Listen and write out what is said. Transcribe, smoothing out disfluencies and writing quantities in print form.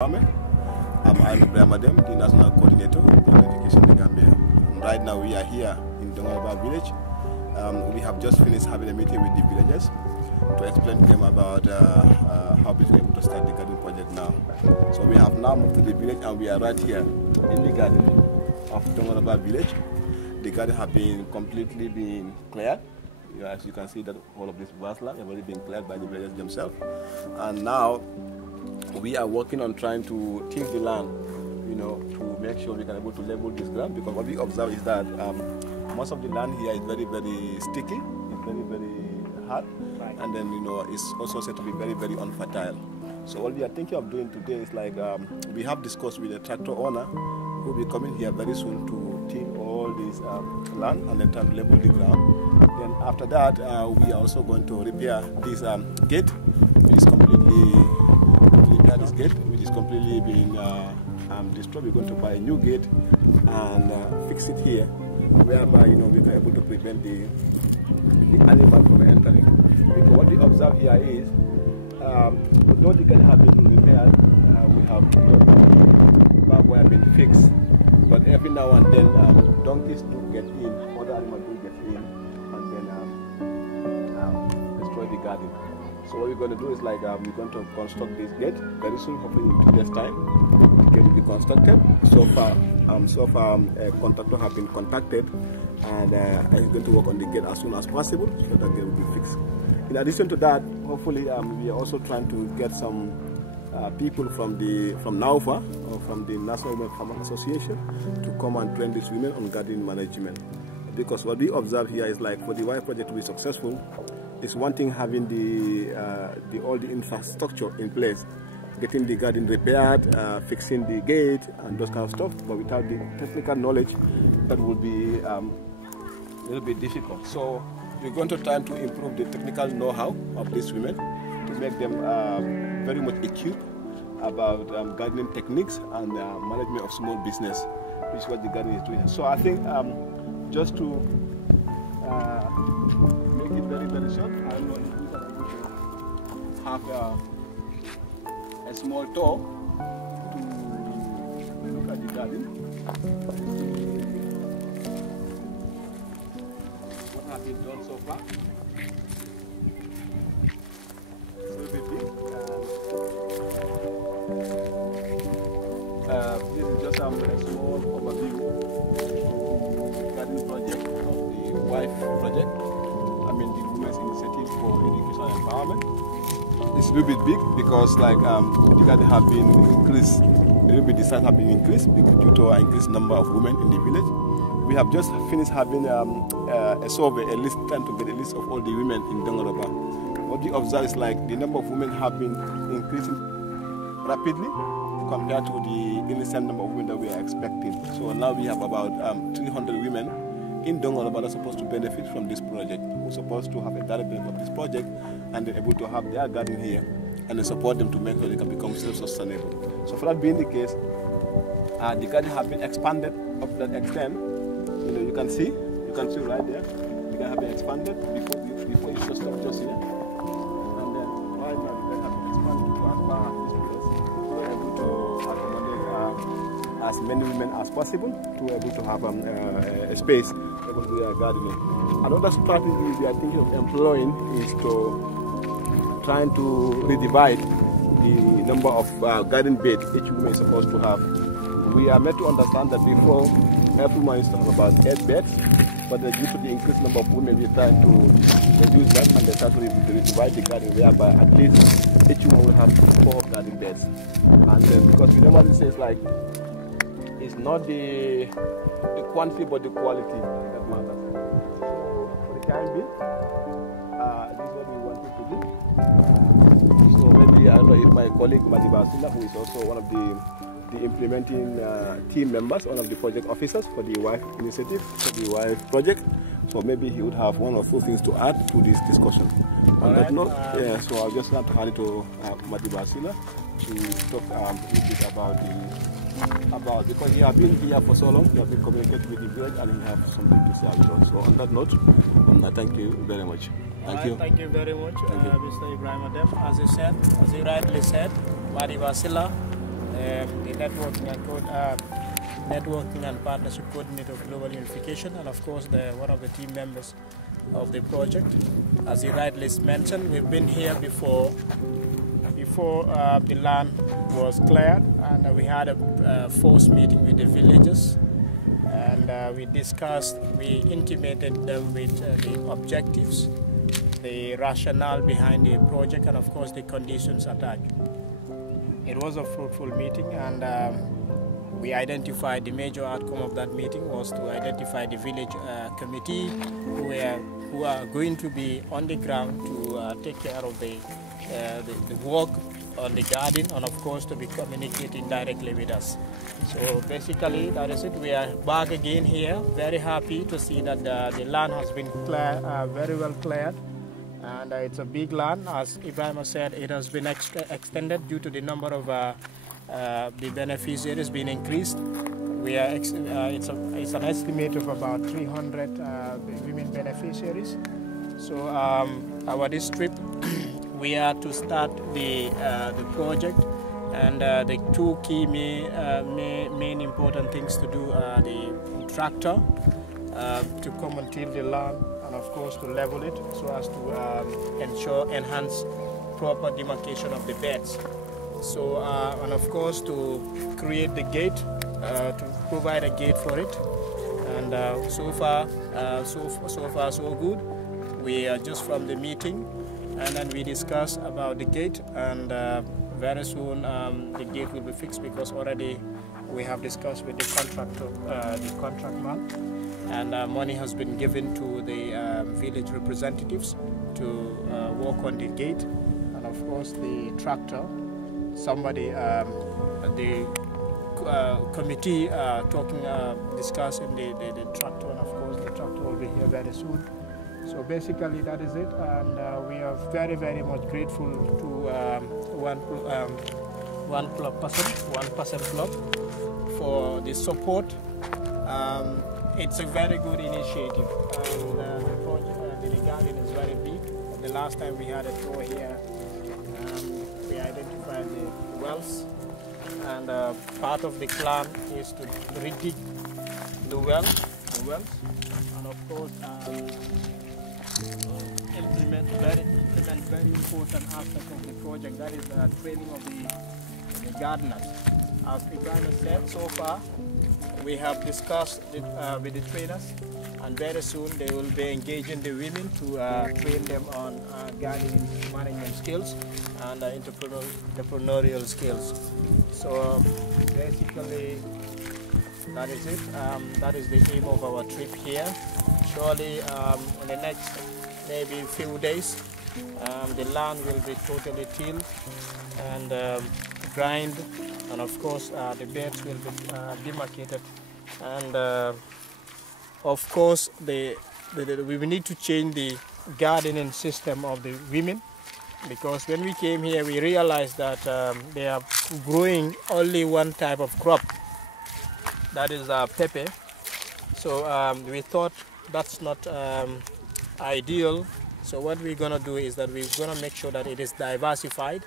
I'm Ibrahim, the National Coordinator of Unification in Gambia. Right now we are here in Dongalaba village. We have just finished having a meeting with the villagers to explain to them about how we are able to start the garden project now. So we have now moved to the village and we are right here in the garden of Dongalaba village. The garden has been completely been cleared. As you can see that all of this vast land has already been cleared by the villagers themselves. And now we are working on trying to till the land, to make sure we can able to level this ground, because what we observe is that most of the land here is very, very sticky, it's very, very hard, and then it's also said to be very, very unfertile. So what we are thinking of doing today is like we have discussed with a tractor owner who will be coming here very soon to till all this land and then try to level the ground. Then after that, we are also going to repair this gate, which is completely being destroyed. We're going to buy a new gate and fix it here, whereby we are able to prevent the animal from entering. Because what we observe here is, though the gate have been repaired, we have barbed wire been fixed, but every now and then donkeys do get in, other animals do get in, and then destroy the garden. So what we're going to do is like we're going to construct this gate very soon, hopefully in 2 days' time. The gate will be constructed. So far a contractor has been contacted, and he's going to work on the gate as soon as possible, so that gate will be fixed. In addition to that, hopefully we are also trying to get some people from NAUFA, or from the National Women Farmers Association, to come and train these women on garden management. Because what we observe here is like for the wife project to be successful, it's one thing having all the infrastructure in place, getting the garden repaired, fixing the gate and those kind of stuff, but without the technical knowledge, that would be a little bit difficult. So we're going to try to improve the technical know-how of these women to make them very much equipped about gardening techniques and management of small business, which is what the garden is doing. So I think just to make it very, very short, I don't know if we can have a small tour to look at the garden. What has been done so far? It's a little bit big. This is just a small overview of the garden project, of the WIFE project. The Women's Initiative for Education and Empowerment. It's a little bit big because the garden have been increased, the size have been increased due to an increased number of women in the village. We have just finished having a survey, trying to get a list of all the women in Dongalaba. What we observe is the number of women have been increasing rapidly compared to the initial number of women that we are expecting. So now we have about 300 women in Dongalaba are supposed to benefit from this project. We're supposed to have a direct benefit of this project, and they're able to have their garden here and then support them to make sure they can become self-sustainable. So for that being the case, the garden has been expanded up to that extent. You can see right there, the garden has been expanded before it just stopped just here. And then right now the garden has been expanded to as far as this place. We're able to accommodate as many women as possible to be able to have a space able to do gardening. Another strategy we are thinking of employing is to trying to redivide the number of garden beds each woman is supposed to have. We are meant to understand that before every woman used to have about 8 beds, but due to the increased number of women, we are trying to reduce that and start to redivide the garden, whereby at least each woman will have 4 garden beds. And then because we normally say it's not the quantity but the quality that matters. So for the time being, this is what we wanted to do. So maybe I don't know if my colleague Madibasila, who is also one of the implementing team members, one of the project officers for the WIFE initiative, for the WIFE project, so maybe he would have 1 or 2 things to add to this discussion. On that note, so I'll just want to hand it to Madibasila to talk a little bit about because he has been here for so long, he has been communicating with the village, and he has something to say as well. So on that note, thank you very much. Thank you. Thank you very much, Mr. Ibrahim Adem. As you rightly said, Mari Basila, the networking and partnership coordinator of Global Unification, and of course one of the team members of the project. As he rightly mentioned, we've been here before the land was cleared, and we had a forced meeting with the villagers, and we intimated them with the objectives, the rationale behind the project, and of course the conditions attached. It was a fruitful meeting, and we identified the major outcome of that meeting was to identify the village committee who are going to be on the ground to take care of the work on the garden, and of course to be communicating directly with us. So basically that is it. We are back again here, very happy to see that the land has been very well cleared, and it's a big land. As Ibrahim said, it has been extended due to the number of the beneficiaries being increased. It's an estimate of about 300 women beneficiaries. So our district, we are to start the project, and the two key main important things to do are the tractor to come and till the land, and of course to level it so as to enhance proper demarcation of the beds. So and of course to create the gate, to provide a gate for it. And so far so good. We are just from the meeting, and then we discuss about the gate, and very soon the gate will be fixed, because already we have discussed with the contractor, the contract man, and money has been given to the village representatives to work on the gate, and of course the tractor. Somebody, the committee discussing the tractor, and of course the tractor will be here very soon. So basically that is it, and we are very, very much grateful to one person club for the support. It's a very good initiative, and the project, the garden is very big. The last time we had a tour here, we identified the wells, and part of the plan is to redig the wells, and of course implement very important aspect of the project, that is the training of the gardeners. As Ibrahim said, so far we have discussed it, with the trainers, and very soon they will be engaging the women to train them on gardening management skills and entrepreneurial skills. So basically that is it. That is the aim of our trip here. Surely in the next maybe few days the land will be totally tilled and grind, and of course the beds will be demarcated, and of course we need to change the gardening system of the women, because when we came here we realized that they are growing only one type of crop, that is pepper. So we thought that's not ideal. So what we're gonna do is that we're gonna make sure that it is diversified.